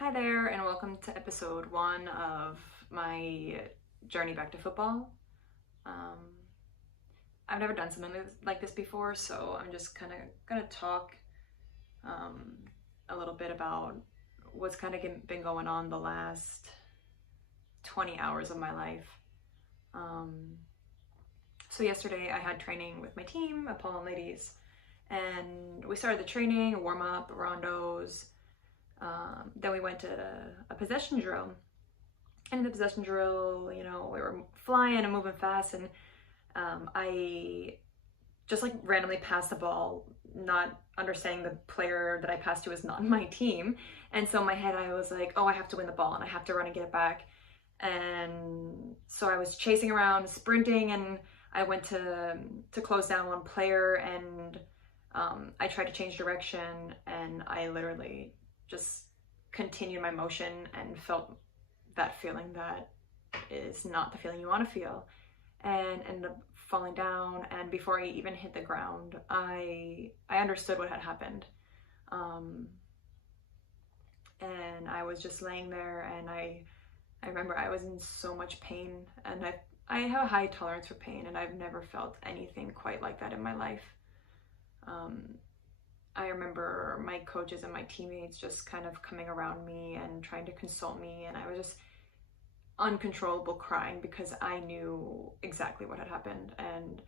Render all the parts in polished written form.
Hi there, and welcome to episode one of my journey back to football. Um, I've never done something like this before, so I'm just kind of gonna talk um, a little bit about what's kind of been going on the last 20 hours of my life. Um, so yesterday I had training with my team, Apollon Ladies, and we started the training, a warm up, rondos. Then we went to a possession drill. And in the possession drill, we were flying and moving fast, and I just like randomly passed the ball, not understanding the player that I passed to was not my team. And so in my head, I was like, oh, I have to win the ball and I have to run and get it back. And so I was chasing around, sprinting, and I went to close down one player, and I tried to change direction, and I literally just continued my motion and felt that feeling that is not the feeling you want to feel, and ended up falling down. And before I even hit the ground, I understood what had happened. And I was just laying there, and I remember I was in so much pain, and I have a high tolerance for pain, and I've never felt anything quite like that in my life. I remember my coaches and my teammates just kind of coming around me and trying to console me, and I was just uncontrollable crying because I knew exactly what had happened. And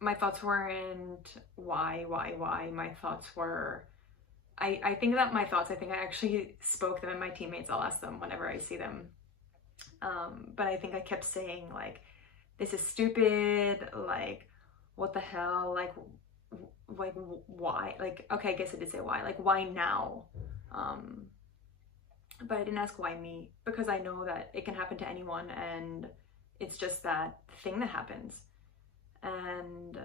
my thoughts weren't why. My thoughts were, I think that my thoughts, I think I actually spoke them, and my teammates, I'll ask them whenever I see them. But I think I kept saying, like, this is stupid, like, what the hell, like why, like, okay, I guess I did say why, like, why now? But I didn't ask why me, because I know that it can happen to anyone, and it's just that thing that happens. And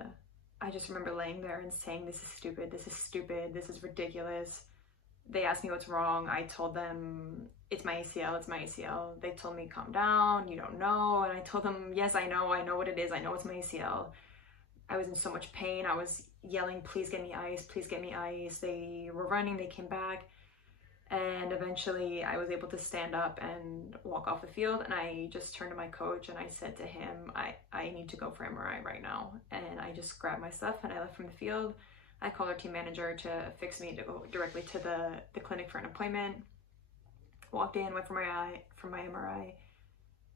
I just remember laying there and saying, this is stupid, this is stupid, this is ridiculous. They asked me what's wrong. I told them, it's my ACL, it's my ACL. They told me, calm down, you don't know. And I told them, yes, I know what it is, I know it's my ACL. I was in so much pain. I was yelling, please get me ice, please get me ice. They were running, they came back. And eventually I was able to stand up and walk off the field, and I just turned to my coach and I said to him, I need to go for MRI right now. And I just grabbed my stuff and I left from the field. I called our team manager to fix me to go directly to the clinic for an appointment. Walked in, went for my MRI,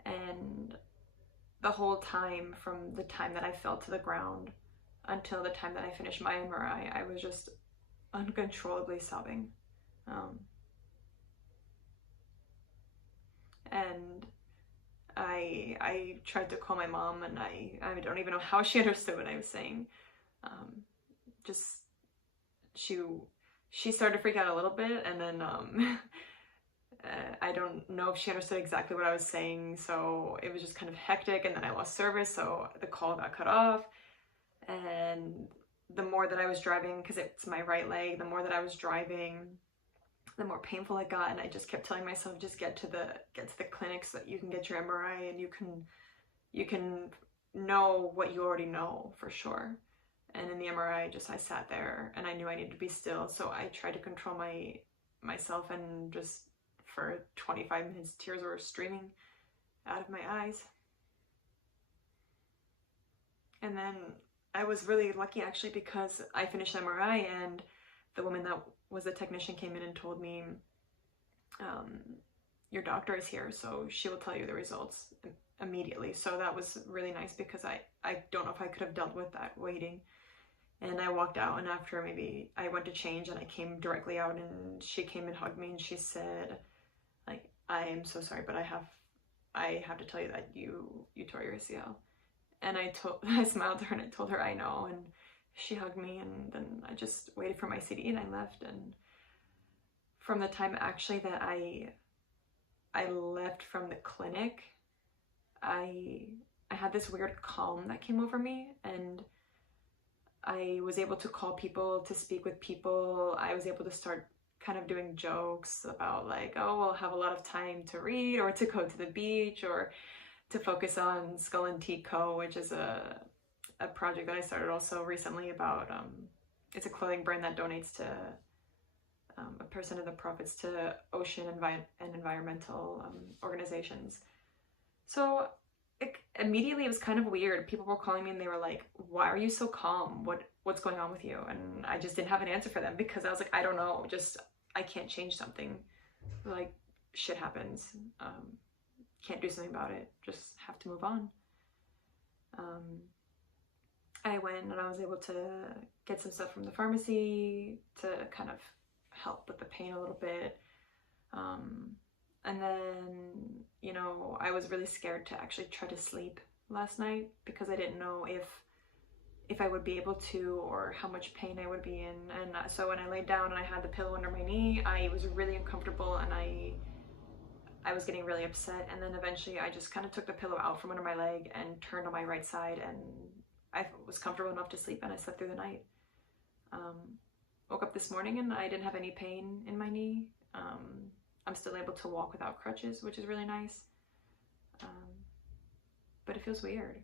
and the whole time, from the time that I fell to the ground until the time that I finished my MRI, I was just uncontrollably sobbing. And I tried to call my mom, and I don't even know how she understood what I was saying. Just she started to freak out a little bit, and then I don't know if she understood exactly what I was saying, so it was just kind of hectic, and then I lost service, so the call got cut off. And the more that I was driving, because it's my right leg, the more that I was driving, the more painful it got. And I just kept telling myself, just get to the clinic so that you can get your MRI, and you can know what you already know for sure. And in the MRI, I sat there, and I knew I needed to be still, so I tried to control myself, and just for 25 minutes tears were streaming out of my eyes. And then I was really lucky, actually, because I finished the MRI, and the woman that was a technician came in and told me, your doctor is here, so she will tell you the results immediately. So that was really nice, because I don't know if I could have dealt with that waiting. And I walked out, and after maybe I went to change, and I came directly out, and she came and hugged me, and she said, like, I am so sorry, but I have to tell you that you tore your ACL. And I smiled at her, and I told her I know, and she hugged me, and then I just waited for my CD, and I left. And from the time actually that I left from the clinic, I had this weird calm that came over me, and I was able to call people, to speak with people. I was able to start kind of doing jokes about, like, oh, I'll have a lot of time to read, or to go to the beach, or to focus on Skull and Tea Co., which is a project that I started also recently about, it's a clothing brand that donates to a person in the profits to ocean and environmental organizations. So immediately it was kind of weird. People were calling me and they were like, why are you so calm? What's going on with you? And I just didn't have an answer for them because I was like, I don't know, just I can't change something. Like, shit happens. Can't do something about it. Just have to move on. I went and I was able to get some stuff from the pharmacy to kind of help with the pain a little bit. And then, you know, I was really scared to actually try to sleep last night because I didn't know if I would be able to or how much pain I would be in. And so when I laid down and I had the pillow under my knee, I was really uncomfortable and I was getting really upset. And then eventually I just kind of took the pillow out from under my leg and turned on my right side, and I was comfortable enough to sleep, and I slept through the night. Woke up this morning and I didn't have any pain in my knee. I'm still able to walk without crutches, which is really nice. But it feels weird.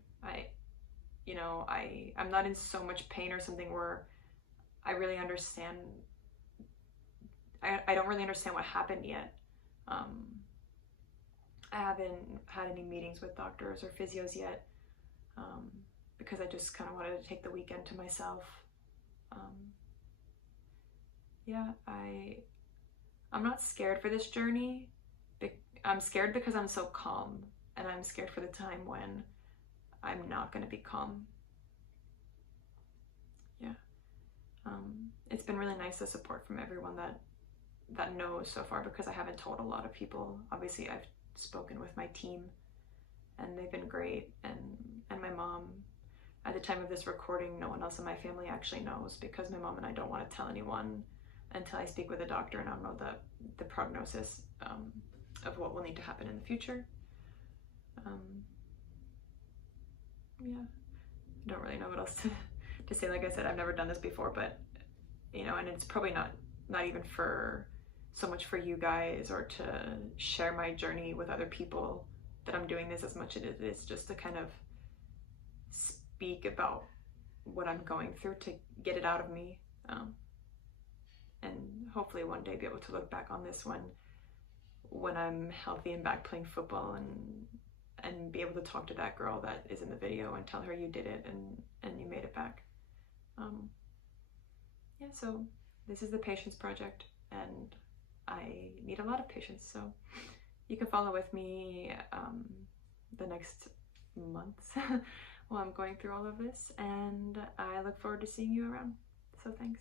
I'm not in so much pain or something where I really understand. I don't really understand what happened yet. I haven't had any meetings with doctors or physios yet, because I just kind of wanted to take the weekend to myself. I'm not scared for this journey. I'm scared because I'm so calm, and I'm scared for the time when I'm not going to be calm. It's been really nice, the support from everyone that knows so far, because I haven't told a lot of people. Obviously, I've spoken with my team, and they've been great, and my mom. At the time of this recording, no one else in my family actually knows, because my mom and I don't want to tell anyone until I speak with a doctor and I'll know the prognosis of what will need to happen in the future. I don't really know what else to say. Like I said, I've never done this before, but and it's probably not even for so much for you guys or to share my journey with other people that I'm doing this, as much as it is just to kind of speak about what I'm going through, to get it out of me, and hopefully one day be able to look back on this when I'm healthy and back playing football, and be able to talk to that girl that is in the video and tell her you did it and you made it back. So this is the Patience Project, and I need a lot of patience, so you can follow with me the next months while I'm going through all of this, and I look forward to seeing you around. So thanks.